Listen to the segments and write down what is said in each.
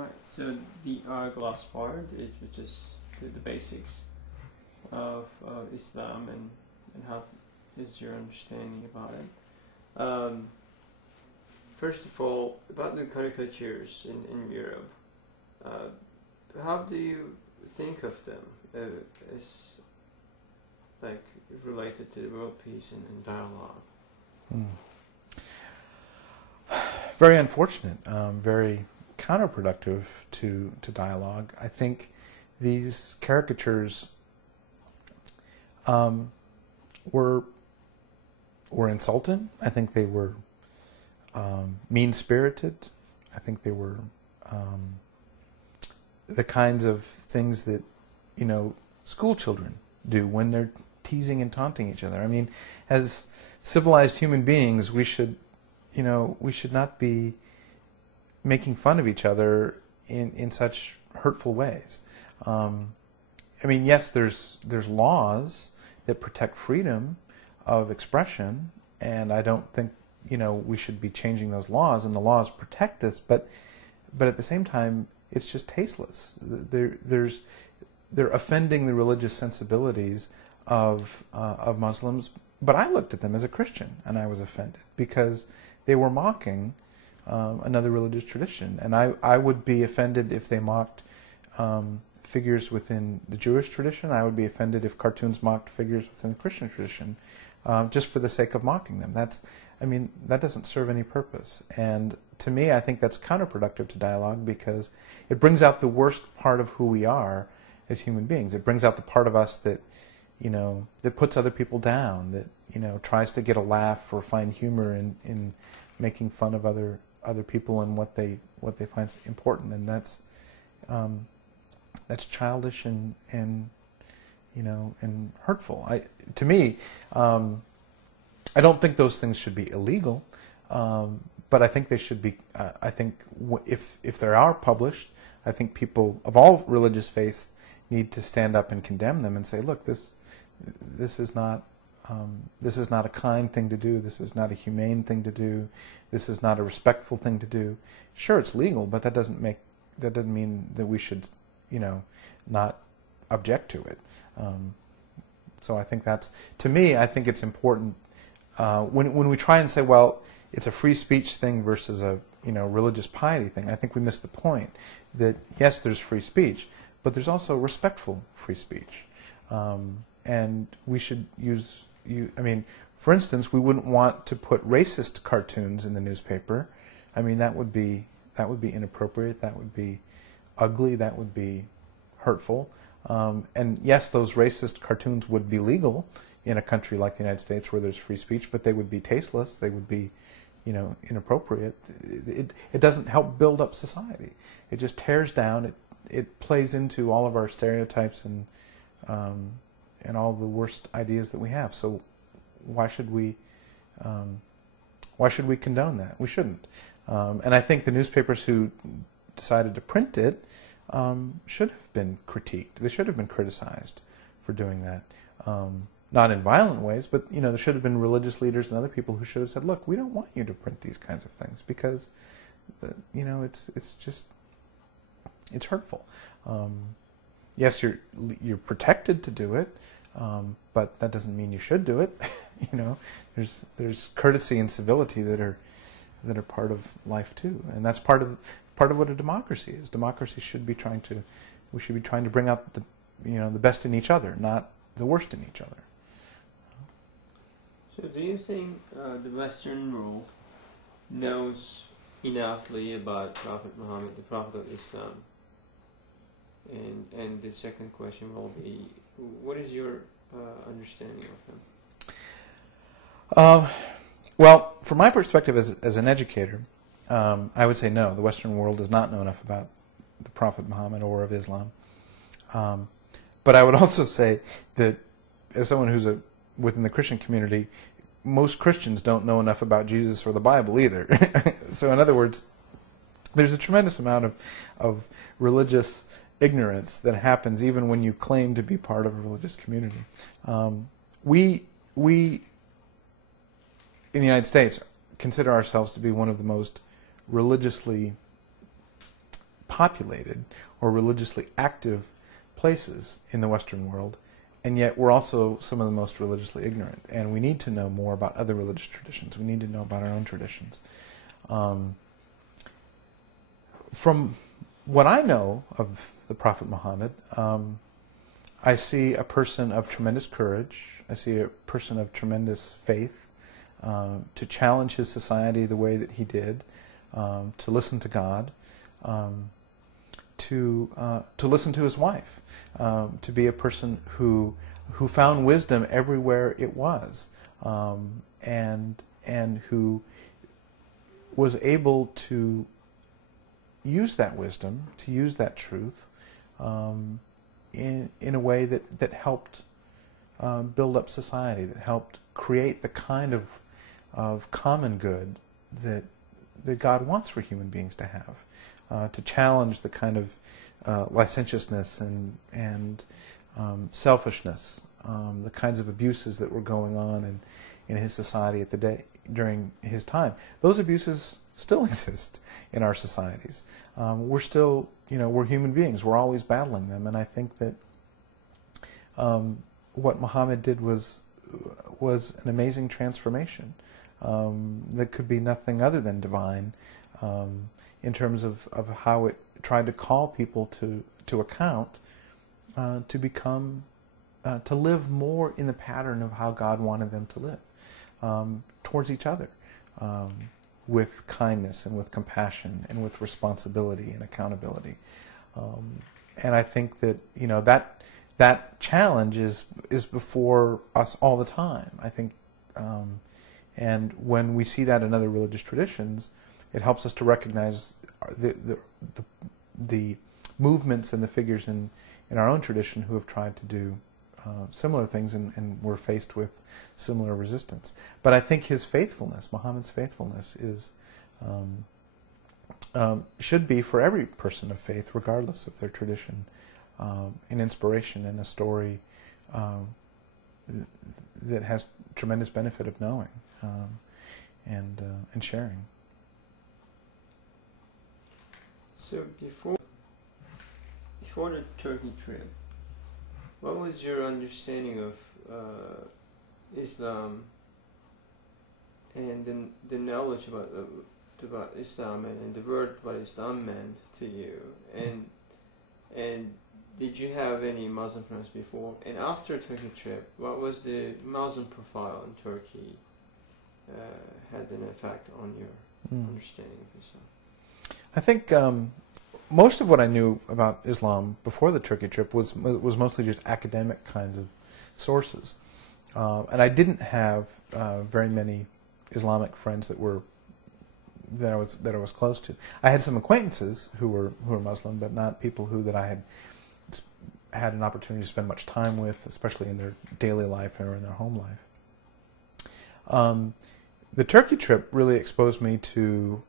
Alright, so the last part, which is the basics of Islam and how is your understanding about it. First of all, about the caricatures in Europe, how do you think of them as like related to the world peace and dialogue? Very unfortunate, very counterproductive to dialogue. I think these caricatures were insulting. I think they were mean-spirited. I think they were the kinds of things that, you know, school children do when they're teasing and taunting each other. I mean, as civilized human beings, we should not be making fun of each other in such hurtful ways. I mean, yes, there's laws that protect freedom of expression, and I don't think, you know, we should be changing those laws, and the laws protect this, but at the same time, it's just tasteless. They're offending the religious sensibilities of Muslims, but I looked at them as a Christian, and I was offended, because they were mocking another religious tradition, and I would be offended if they mocked figures within the Jewish tradition. I would be offended if cartoons mocked figures within the Christian tradition, just for the sake of mocking them. That doesn't serve any purpose. And to me, I think that's counterproductive to dialogue, because it brings out the worst part of who we are as human beings. It brings out the part of us that, you know, that puts other people down, that, you know, tries to get a laugh or find humor in making fun of other people and what they find important, and that's childish and you know, and hurtful. To me, I don't think those things should be illegal, but I think they should be. I think if they are published, I think people of all religious faiths need to stand up and condemn them and say, look, this is not a kind thing to do. This is not a humane thing to do. This is not a respectful thing to do. Sure, it's legal, but that doesn't mean that we should, you know, not object to it. So I think to me, I think it's important when we try and say, well, it's a free speech thing versus a, you know, religious piety thing. I think we miss the point that yes, there's free speech, but there's also respectful free speech, and we should use. I mean, for instance, we wouldn't want to put racist cartoons in the newspaper. I mean, that would be inappropriate. That would be ugly. That would be hurtful. And yes, those racist cartoons would be legal in a country like the United States where there's free speech, but they would be tasteless. They would be, you know, inappropriate. It doesn't help build up society. It just tears down. It plays into all of our stereotypes and all the worst ideas that we have. So why should we condone that? We shouldn't. And I think the newspapers who decided to print it should have been critiqued. They should have been criticized for doing that. Not in violent ways, but, you know, there should have been religious leaders and other people who should have said, look, we don't want you to print these kinds of things because, you know, it's hurtful. Yes, you're protected to do it, but that doesn't mean you should do it. You know, there's courtesy and civility that are part of life too, and that's part of what a democracy is. Democracy should be trying to bring out the best in each other, not the worst in each other. So, do you think the Western world knows enoughly about Prophet Muhammad, the Prophet of Islam? And the second question will be, what is your understanding of him? Well, from my perspective as an educator, I would say no, the Western world does not know enough about the Prophet Muhammad or of Islam. But I would also say that as someone who's within the Christian community, most Christians don't know enough about Jesus or the Bible either. So in other words, there's a tremendous amount of religious ignorance that happens even when you claim to be part of a religious community. We in the United States consider ourselves to be one of the most religiously populated or religiously active places in the Western world, and yet we're also some of the most religiously ignorant. And we need to know more about other religious traditions. We need to know about our own traditions. From what I know of the Prophet Muhammad, I see a person of tremendous courage. I see a person of tremendous faith to challenge his society the way that he did, to listen to God, to listen to his wife, to be a person who found wisdom everywhere it was, and who was able to use that wisdom, to use that truth, in a way that helped build up society, that helped create the kind of common good that God wants for human beings to have, to challenge the kind of licentiousness and selfishness, the kinds of abuses that were going on in his society at the day during his time. Those abuses still exist in our societies. We're still, we're human beings. We're always battling them, and I think that what Muhammad did was an amazing transformation that could be nothing other than divine, in terms of how it tried to call people to account, to become, to live more in the pattern of how God wanted them to live, towards each other, with kindness and with compassion and with responsibility and accountability. And I think that that challenge is before us all the time. I think, and when we see that in other religious traditions, it helps us to recognize the movements and the figures in our own tradition who have tried to do similar things and were faced with similar resistance. But I think his faithfulness, Muhammad's faithfulness, is should be for every person of faith, regardless of their tradition, an inspiration and a story that has tremendous benefit of knowing and sharing. So before the Turkey trip, what was your understanding of Islam and the knowledge about Islam and the word what Islam meant to you? And did you have any Muslim friends before? And after Turkey trip, what was the Muslim profile in Turkey had an effect on your understanding of Islam? I think most of what I knew about Islam before the Turkey trip was mostly just academic kinds of sources, and I didn't have very many Islamic friends that I was close to. I had some acquaintances who were Muslim, but not people that I had an opportunity to spend much time with, especially in their daily life or in their home life. The Turkey trip really exposed me to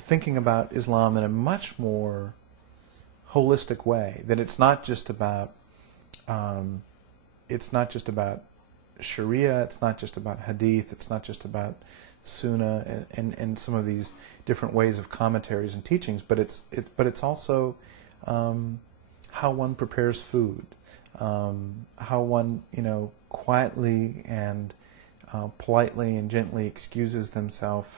thinking about Islam in a much more holistic way. That it's not just about Sharia, it's not just about Hadith, it's not just about Sunnah and some of these different ways of commentaries and teachings, but it's also how one prepares food, how one quietly and politely and gently excuses themselves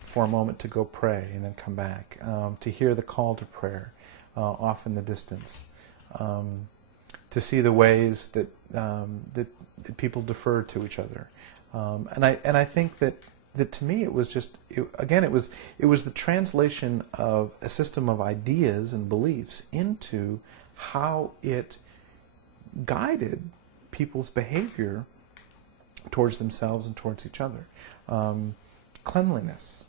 for a moment to go pray and then come back, to hear the call to prayer off in the distance, to see the ways that people defer to each other, and I think that to me it was just it was the translation of a system of ideas and beliefs into how it guided people's behavior towards themselves and towards each other. Cleanliness,